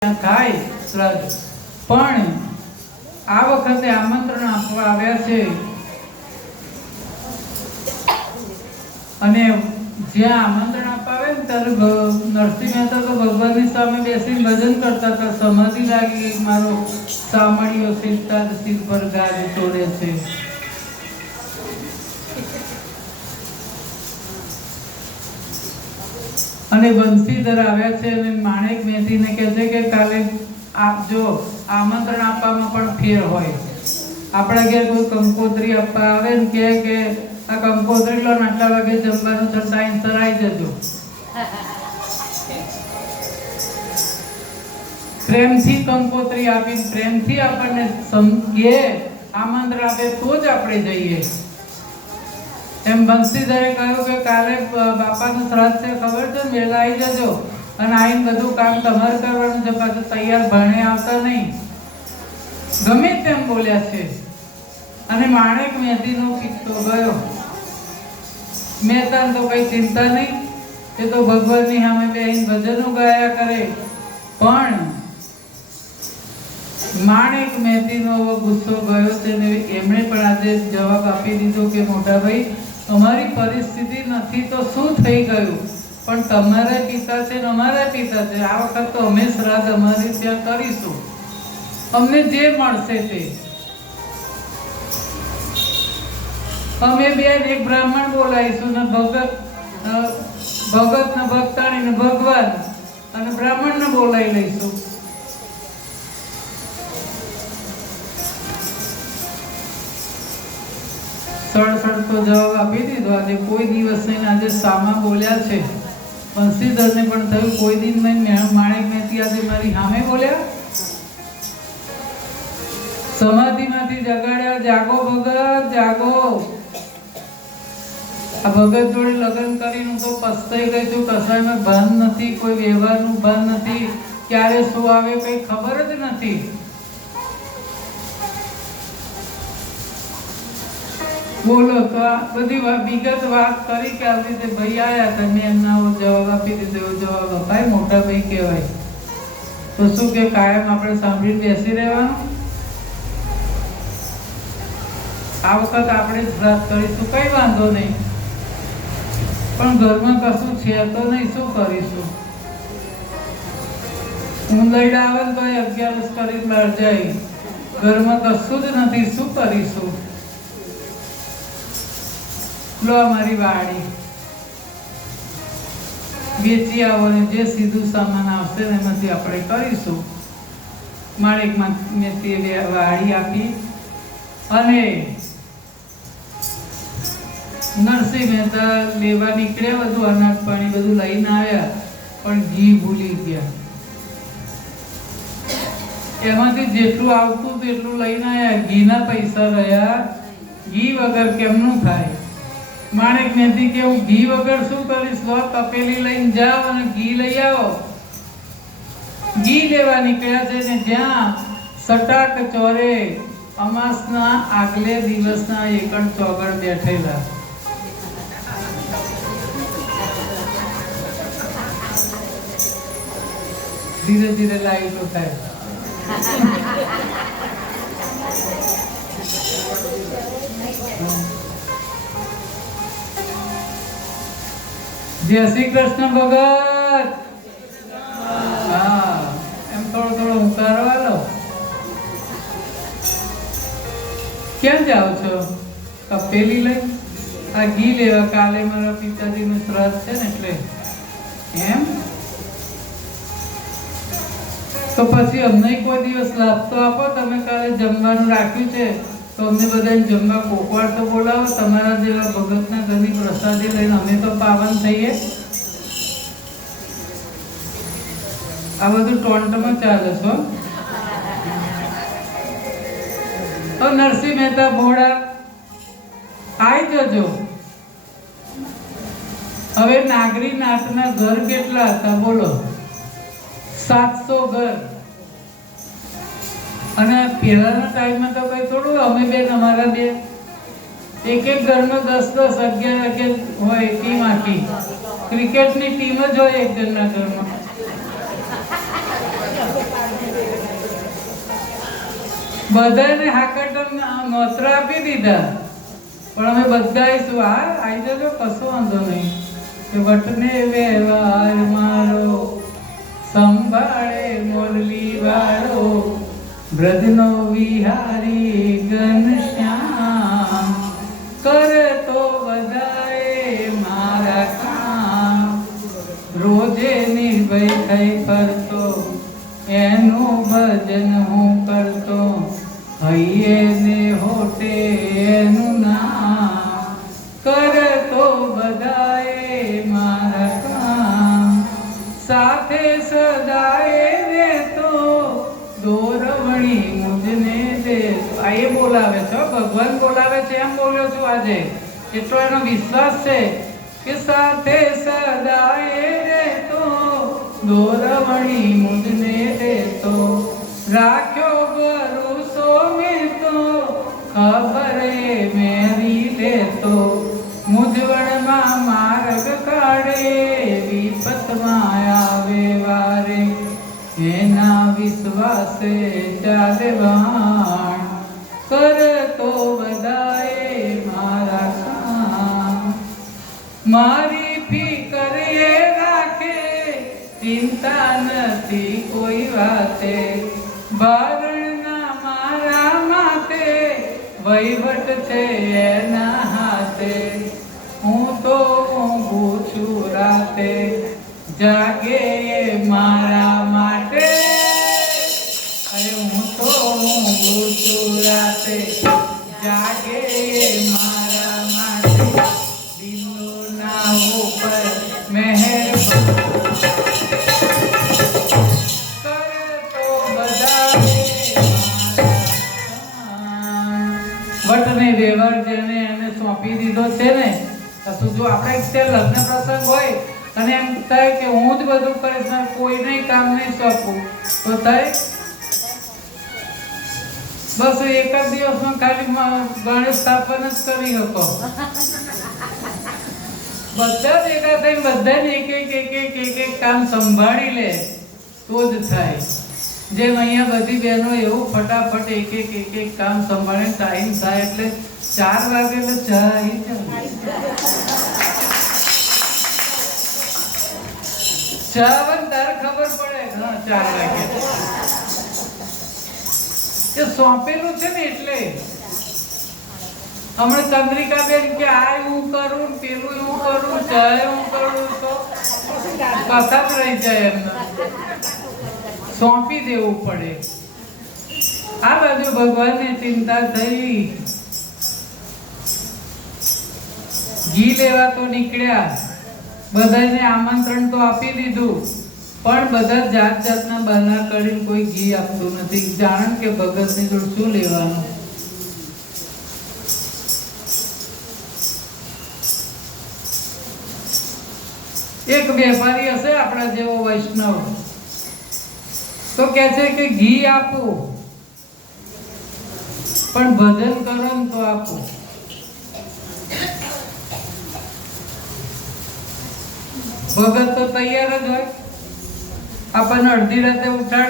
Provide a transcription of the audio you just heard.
થાય શ્રાદ્ધ, પણ આ વખતે આમંત્રણ આપવા આવ્યા છે અને જ્યાં આમંત્રણ આપવા આવે ને ત્યારે નરસિંહ મહેતા તો ભગવાનની સામે બેસીને ભજન કરતા હતા. સમાધિ લાગી, મારો સામળિયો સિરતા સિર પર ગાજ તોડે છે. અને બંસીધર આવ્યા છે અને માણેક મેથીને કહે છે કે કાલે આપજો. આમંત્રણ આપવામાં પણ ફેર હોય. આપણા ઘેર કોઈ કંકોત્રી આપવા આવે ને કે આ કંકોત્રી લો, આટલા વાગે જમવાનું છે, ટાઈમસર આવી જજો. પ્રેમથી કંકોત્રી આપીને પ્રેમથી આપણને સમજે આમંત્રણ આપે તો જ આપણે જઈએ. એમ બંસીધરે કહ્યું કે કાલે બાપાનું શ્રાદ્ધ છે, ખબર છે, વહેલા આવી જજો અને આવીને બધું કામ તમારે કરવાનું છે, પાછું તૈયાર ભણે આવતા નહીં. ગમે તેમ બોલ્યા છે અને માણેક મેથીનો કિસ્સો ગયો. મહેતાને તો કઈ ચિંતા નહીં, એ તો ભગવાનની સામે બેહીને ભજનો ગાયા કરે. પણ માણેક મેથીનો ગુસ્સો ગયો છે ને એમણે પણ આજે જવાબ આપી દીધો કે મોટા ભાઈ, અમારી પરિસ્થિતિ નથી તો શું થઈ ગયું, પણ તમારા પિતા છે ને અમારા પિતા છે. આ વખત તો અમે શ્રાદ્ધ અમારી ત્યાં કરીશું, અમને જે મળશે તે. અમે બેન એક બ્રાહ્મણ બોલાવીશું ને ભગત ને ભક્તાણી ને ભગવાન અને બ્રાહ્મણ ને બોલાવી લઈશું. સડસડ તો જવાબ આપી દીધો. આજે કોઈ દિવસ નહીં, આજે સામા બોલ્યા છે. બંસીધરને પણ થયું કોઈ દિન નહીં, માણેક મેથી આજે મારી સામે બોલ્યા. સમાધિમાંથી જગાડ્યા, જાગો ભગત જાગો. આ ભગત જોડે લગ્ન કરીને તો પસ્તાઈ ગઈ છું. કશાયમાં ભાન નથી, કોઈ વ્યવહારનું ભાન નથી, ક્યારે શું આવે કઈ ખબર જ નથી. બોલો તો બધી વિગત વાત કરી કે આવી રીતે ભાઈ આયા તમે એમના જવાબ આપી દીધો. એવો જવાબ અપાય, મોટા ભાઈ કહેવાય. તો શું કે કાયમ આપણે સાંભળીને બેસી રહેવાનું? આ વખત આપણે શ્રાદ્ધ કરીશું, કઈ વાંધો નહીં, પણ ઘરમાં કશું છે તો નહીં, શું કરીશું? ઉંદરડા આવે ને તો 11 કરી બહાર જાય, ઘરમાં કશું જ નથી, શું કરીશું? લો મારી વાડી વેચી આવો ને જે સીધું સામાન આવશે ને એમાંથી આપણે કરીશું. માણેક મેથી વાડી આપી અને નરસિંહ મહેતા લેવા નીકળ્યા. બધું અનાજ પાણી બધું લઈને આવ્યા, પણ ઘી ભૂલી ગયા. એમાંથી જેટલું આવતું તેટલું લઈને આવ્યા, ઘીના પૈસા રહ્યા. ઘી વગર કેમનું થાય? માણેક મેથી કે હું ઘી વગર શું કરીશ? લો તપેલી લઈને જાઓ અને ઘી લઈ આવો. ઘી લેવા નીકળ્યા છે ને જ્યાં સટાક ચોરે અમાસના આગલે દિવસના એકડ ચોગડ બેઠેલા. ધીરે ધીરે લાઈટો થાય. જય શ્રી કૃષ્ણ ભગત. હા, એમ થોડો ઉતારવા લો. ક્યાં જાઓ છો? તપેલી લઈ આ ઘી લેવા. કાલે મારા પિતાજીનું શ્રાદ્ધ છે ને એટલે. એમ તો પછી અમને કોઈ દિવસ લાભ તો આપો. તમે કાલે જમવાનું રાખ્યું છે તો અમને બધાને જમવા કોકવાર તો બોલાવો. તમારા જેવા ભગતના ઘરની પ્રસાદી લઈને અમે તો પાવન થઈએ. આ બધું ટોન્ટમાં ચાલે છો. તો નરસિંહ મહેતા ભોળા આવી જજો. હવે નાગરી નાથના ઘર કેટલા હતા બોલો? 700 ઘર. અને પહેલાના ટાઈમમાં તો કઈ થોડું, અમે બેન અમારા બે એક ઘરમાં 10, 11 હોય. ટીમ આખી ક્રિકેટની ટીમ જ હોય એક જણના ઘરમાં. બધાને હાકટ નોતરા આપી દીધા, પણ અમે બધા આવીશું. હા, આવી જજો, કશો વાંધો નહીં. કે વટને વ્યવહાર મારો સંભાળે મોરલી વાળો, બ્રજનો વિહારી ઘનશ્યામ, કરે તો બધાએ મારા કામ. રોજે નિર્ભય થઈ ફરતો, એનું ભજન હું કરતો, હૈયે ને હોટે એનું નામ, કરે તો બધાએ મારા કામ. સાથે સદાએ રહેતો, દોરવણી મુજને દે. આ એ બોલાવે છે, ભગવાન બોલાવે છે એમ બોલ્યો છું આજે. એટલો એનો વિશ્વાસ છે કે સાથે સદાએ રહેતો, દોરવણી મુજને દેતો, રાખ્યો ભરોસો મેં તો, ખબર મેરી લેતો, મૂંઝવણમાં માર્ગ કાઢે, વિપતમાં આવે વારે, એના વિશ્વાસે ચાલે વાણ, કરતો બધાએ મારા કામ. મારી ફિકર એ રાખે, ચિંતા નથી કોઈ વાતે, ભરણના મારા માથે, વહીવટ છે એના હાથે. હું તો ઊંઘું છું રાતે, જાગે એ મારા માટે. અરે હું તો ઊંઘું છું રાતે, જાગે એ મારા માટે. દિલોના ઉપર મહેર વટને વ્યવહાર જેને એને સોંપી દીધો છે ને, તો જો આપણે લગ્ન પ્રસંગ હોય અને એમ થાય કે હું જ બધું કરીશ, કોઈને કામ નહીં સોંપવું, તો થાય? બસ એક જ દિવસમાં ખાલી ગણેશ સ્થાપન જ કરી શકો. બધા ભેગા થઈને બધાને એક એક કામ સંભાળી લે તો જ થાય. જેમ અહીંયા બધી બહેનો એવું ફટાફટ એક એક કામ સંભાળે, ટાઈમ થાય એટલે 4 વાગે એટલે ચા આવી જાય. ચા પણ તારે ખબર પડે, હા 4 વાગે કે સોંપેલું છે ને. એટલે હમણાં ચંદ્રિકા બેન કે આ હું કરું, પેલું હું કરું, ચા હું કરું, તો કથા જ રહી જાય એમને. સોંપી દેવું પડે. આ બાજુ ભગવાનને ચિંતા થઈ, ઘી લેવા તો નીકળ્યા, બધાને આમંત્રણ તો આપી દીધું, પણ બધા જાત જાતના બહાના કરીને કોઈ ઘી આપતું નથી. જાણ કે ભગતની જોડે શું લેવાનું. એક વેપારી હશે આપણા જેવો વૈષ્ણવ, તો કહે છે કે ઘી આપો, પણ ભજન કરો ને તો આપો. ભગત તો તૈયાર જ હોય, આપણને અડધી રાતે ઉઠાડે